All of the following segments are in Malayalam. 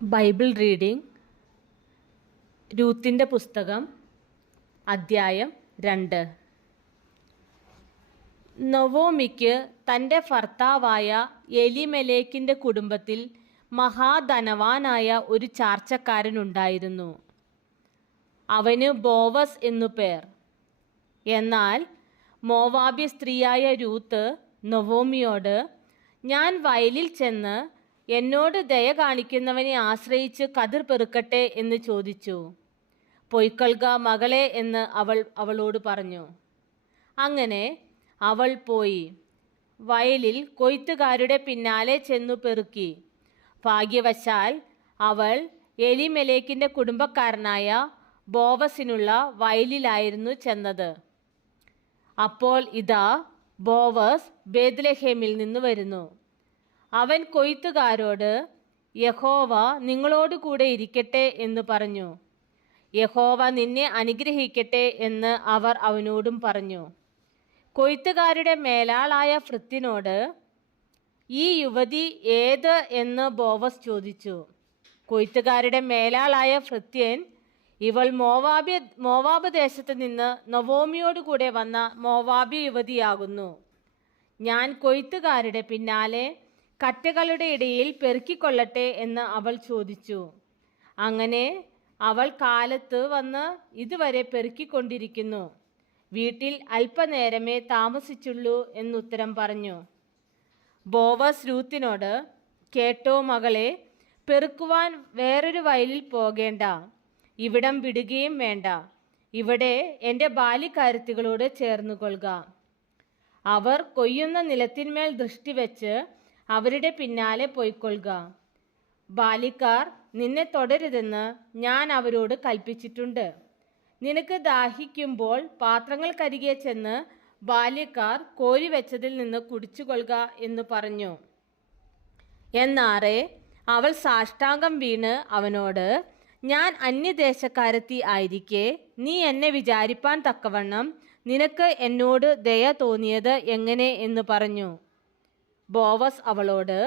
ബൈബിൾ റീഡിംഗ് രൂത്തിൻ്റെ പുസ്തകം അദ്ധ്യായം 2. നൊവോമിക്ക് തൻ്റെ ഭർത്താവായ എലിമെലേക്കിൻ്റെ കുടുംബത്തിൽ മഹാധനവാനായ ഒരു ചാർച്ചക്കാരനുണ്ടായിരുന്നു. അവന് ബോവസ് എന്നു പേർ. എന്നാൽ മോവാബ്യ സ്ത്രീയായ രൂത്ത് നൊവോമിയോട്, ഞാൻ വയലിൽ ചെന്ന് എന്നോട് ദയ കാണിക്കുന്നവനെ ആശ്രയിച്ച് കതിർ പെറുക്കട്ടെ എന്ന് ചോദിച്ചു. പൊയ്ക്കൊള്ളുക മകളെ എന്ന് അവളോട് പറഞ്ഞു. അങ്ങനെ അവൾ പോയി വയലിൽ കൊയ്ത്തുകാരുടെ പിന്നാലെ ചെന്നു പെറുക്കി. ഭാഗ്യവശാൽ അവൾ എലിമെലേക്കിൻ്റെ കുടുംബക്കാരനായ ബോവസിനുള്ള വയലിലായിരുന്നു ചെന്നത്. അപ്പോൾ ഇതാ ബോവസ് ബേത്ലഹേമിൽ നിന്ന് വരുന്നു. അവൻ കൊയ്ത്തുകാരോട്, യഹോവ നിങ്ങളോടുകൂടെ ഇരിക്കട്ടെ എന്ന് പറഞ്ഞു. യഹോവ നിന്നെ അനുഗ്രഹിക്കട്ടെ എന്ന് അവർ അവനോടും പറഞ്ഞു. കൊയ്ത്തുകാരുടെ മേലാളായ ഭൃത്യനോട്, ഈ യുവതി ഏത് എന്ന് ബോവസ് ചോദിച്ചു. കൊയ്ത്തുകാരുടെ മേലാളായ ഭൃത്യൻ, ഇവൾ മോവാബ് ദേശത്ത് നിന്ന് നൊവോമിയോടുകൂടെ വന്ന മോവാബ്യ യുവതിയാകുന്നു. ഞാൻ കൊയ്ത്തുകാരുടെ പിന്നാലെ കറ്റകളുടെ ഇടയിൽ പെറുക്കിക്കൊള്ളട്ടെ എന്ന് അവൾ ചോദിച്ചു. അങ്ങനെ അവൾ കാലത്ത് വന്ന് ഇതുവരെ പെറുക്കിക്കൊണ്ടിരിക്കുന്നു. വീട്ടിൽ അല്പനേരമേ താമസിച്ചുള്ളൂ എന്നുത്തരം പറഞ്ഞു. ബോവസ് രൂത്തിനോട്, കേട്ടോ മകളെ, പെറുക്കുവാൻ വേറൊരു വയലിൽ പോകേണ്ട, ഇവിടം വിടുകയും വേണ്ട. ഇവിടെ എൻ്റെ ബാല്യക്കാരത്തികളോട് ചേർന്നുകൊള്ളുക. അവർ കൊയ്യുന്ന നിലത്തിന്മേൽ ദൃഷ്ടി വെച്ച് അവരുടെ പിന്നാലെ പോയിക്കൊള്ളുക. ബാല്യക്കാർ നിന്നെ തുടരുതെന്ന് ഞാൻ അവരോട് കൽപ്പിച്ചിട്ടുണ്ട്. നിനക്ക് ദാഹിക്കുമ്പോൾ പാത്രങ്ങൾക്കരികെ ചെന്ന് ബാല്യക്കാർ കോരി വെച്ചതിൽ നിന്ന് കുടിച്ചുകൊള്ളുക എന്ന് പറഞ്ഞു. എന്നാറെ അവൾ സാഷ്ടാംഗം വീണ് അവനോട്, ഞാൻ അന്യദേശക്കാരത്തി ആയിരിക്കെ നീ എന്നെ വിചാരിപ്പാൻ തക്കവണ്ണം നിനക്ക് എന്നോട് ദയ തോന്നിയത് എങ്ങനെ എന്ന് പറഞ്ഞു. ബോവസ് അവളോട്,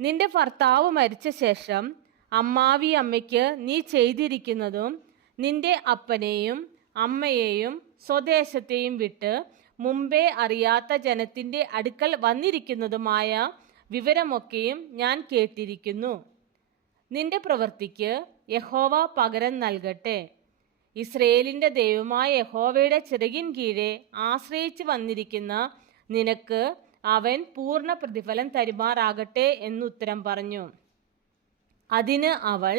നിന്റെ ഭർത്താവ് മരിച്ച ശേഷം അമ്മാവി അമ്മയ്ക്ക് നീ ചെയ്തിരിക്കുന്നതും നിന്റെ അപ്പനെയും അമ്മയെയും സ്വദേശത്തെയും വിട്ട് മുമ്പേ അറിയാത്ത ജനത്തിൻ്റെ അടുക്കൽ വന്നിരിക്കുന്നതുമായ വിവരമൊക്കെയും ഞാൻ കേട്ടിരിക്കുന്നു. നിന്റെ പ്രവൃത്തിക്ക് യഹോവ പകരം നൽകട്ടെ. ഇസ്രയേലിൻ്റെ ദൈവമായ യഹോവയുടെ ചിറകിൻ കീഴെ ആശ്രയിച്ച് വന്നിരിക്കുന്ന നിനക്ക് അവൻ പൂർണ്ണ പ്രതിഫലം തരുമാറാകട്ടെ എന്നുത്തരം പറഞ്ഞു. അതിന് അവൾ,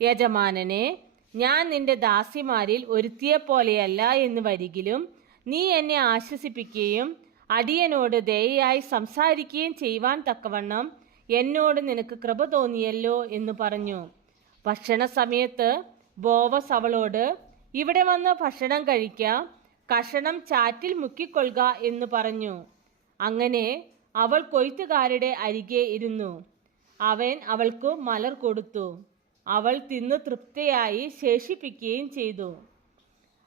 യജമാനനെ, ഞാൻ നിന്റെ ദാസിമാരിൽ ഒരുത്തിയെപ്പോലെയല്ല എന്ന് വരികിലും നീ എന്നെ ആശ്വസിപ്പിക്കുകയും അടിയനോട് ദയയായി സംസാരിക്കുകയും ചെയ്യുവാൻ തക്കവണ്ണം എന്നോട് നിനക്ക് കൃപ തോന്നിയല്ലോ എന്ന് പറഞ്ഞു. ഭക്ഷണ സമയത്ത് ബോവസ് അവളോട്, ഇവിടെ വന്ന് ഭക്ഷണം കഴിക്കാം, കഷണം ചാറ്റിൽ മുക്കിക്കൊള്ളുക എന്ന് പറഞ്ഞു. അങ്ങനെ അവൾ കൊയ്ത്തുകാരുടെ അരികെ ഇരുന്നു. അവൻ അവൾക്ക് മലർ കൊടുത്തു. അവൾ തിന്നു തൃപ്തയായി ശേഷിപ്പിക്കുകയും ചെയ്തു.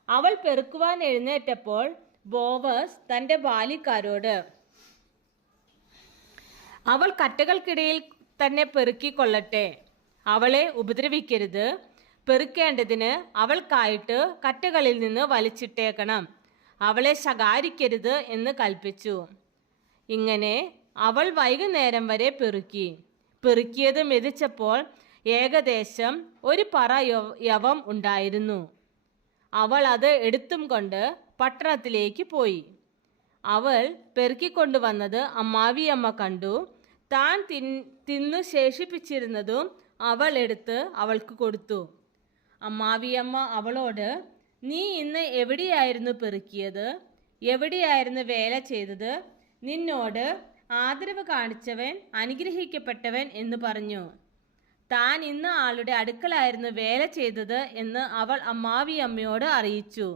അവൾ പെറുക്കുവാൻ എഴുന്നേറ്റപ്പോൾ ബോവസ് തൻ്റെ ബാല്യക്കാരോട്, അവൾ കറ്റകൾക്കിടയിൽ തന്നെ പെറുക്കിക്കൊള്ളട്ടെ, അവളെ ഉപദ്രവിക്കരുത്. പെറുക്കേണ്ടതിന് അവൾക്കായിട്ട് കറ്റകളിൽ നിന്ന് വലിച്ചിട്ടേക്കണം, അവളെ ശകാരിക്കരുത് എന്ന് കൽപ്പിച്ചു. ഇങ്ങനെ അവൾ വൈകുന്നേരം വരെ പെറുക്കിയത് മെതിച്ചപ്പോൾ ഏകദേശം ഒരു പറ യവം ഉണ്ടായിരുന്നു. അവൾ അത് എടുത്തും കൊണ്ട് പട്ടണത്തിലേക്ക് പോയി. അവൾ പെറുക്കിക്കൊണ്ടുവന്നത് അമ്മാവിയമ്മ കണ്ടു. താൻ തിന്നു ശേഷിപ്പിച്ചിരുന്നതും അവൾ എടുത്ത് അവൾക്ക് കൊടുത്തു. അമ്മാവിയമ്മ അവളോട്, നീ ഇന്ന് എവിടെയായിരുന്നു പെറുക്കിയത്? എവിടെയായിരുന്നു വേല ചെയ്തത്? നിന്നോട് ആദരവ് കാണിച്ചവൻ അനുഗ്രഹിക്കപ്പെട്ടവൻ എന്ന് പറഞ്ഞു. താൻ ഇന്ന് ആളുടെ അടുക്കലായിരുന്നു വേല ചെയ്തത് എന്ന് അവൾ അമ്മാവിയമ്മയോട് അറിയിച്ചു.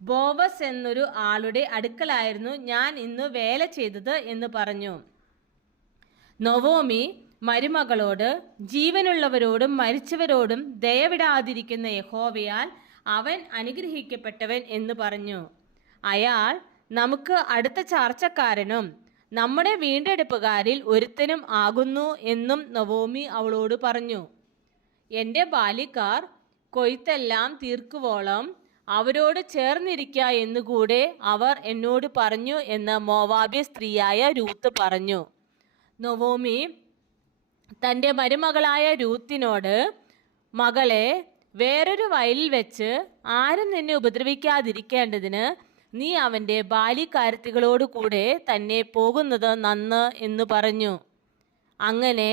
ബോവസ് എന്നൊരു ആളുടെ അടുക്കലായിരുന്നു ഞാൻ ഇന്ന് വേല ചെയ്തത് എന്ന് പറഞ്ഞു. നൊവോമി മരുമകളോട്, ജീവനുള്ളവരോടും മരിച്ചവരോടും ദയവിടാതിരിക്കുന്ന യഹോവയാൽ അവൻ അനുഗ്രഹിക്കപ്പെട്ടവൻ എന്ന് പറഞ്ഞു. അയാൾ നമുക്ക് അടുത്ത ചാർച്ചക്കാരനും നമ്മുടെ വീണ്ടെടുപ്പുകാരിൽ ഒരുത്തനും ആകുന്നു എന്നും നൊവോമി അവളോട് പറഞ്ഞു. എൻ്റെ ബാല്യക്കാർ കൊയ്ത്തെല്ലാം തീർക്കുവോളം അവരോട് ചേർന്നിരിക്ക എന്നുകൂടെ അവർ എന്നോട് പറഞ്ഞു എന്ന് മോവാബ്യ സ്ത്രീയായ രൂത്ത് പറഞ്ഞു. നൊവോമി തൻ്റെ മരുമകളായ രൂത്തിനോട്, മകളെ, വേറൊരു വയലിൽ വെച്ച് ആരും നിന്നെ ഉപദ്രവിക്കാതിരിക്കേണ്ടതിന് നീ അവൻ്റെ ബാല്യക്കാരത്തികളോട് കൂടെ തന്നെ പോകുന്നത് നന്ന് എന്ന് പറഞ്ഞു. അങ്ങനെ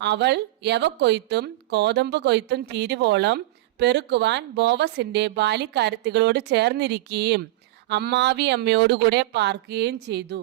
അവൾ യവക്കൊയ്ത്തും കോതമ്പ് കൊയ്ത്തും തീരുവോളം പെറുക്കുവാൻ ബോവസിൻ്റെ ബാല്യക്കാരത്തികളോട് ചേർന്നിരിക്കുകയും അമ്മാവി അമ്മയോടുകൂടെ പാർക്കുകയും ചെയ്തു.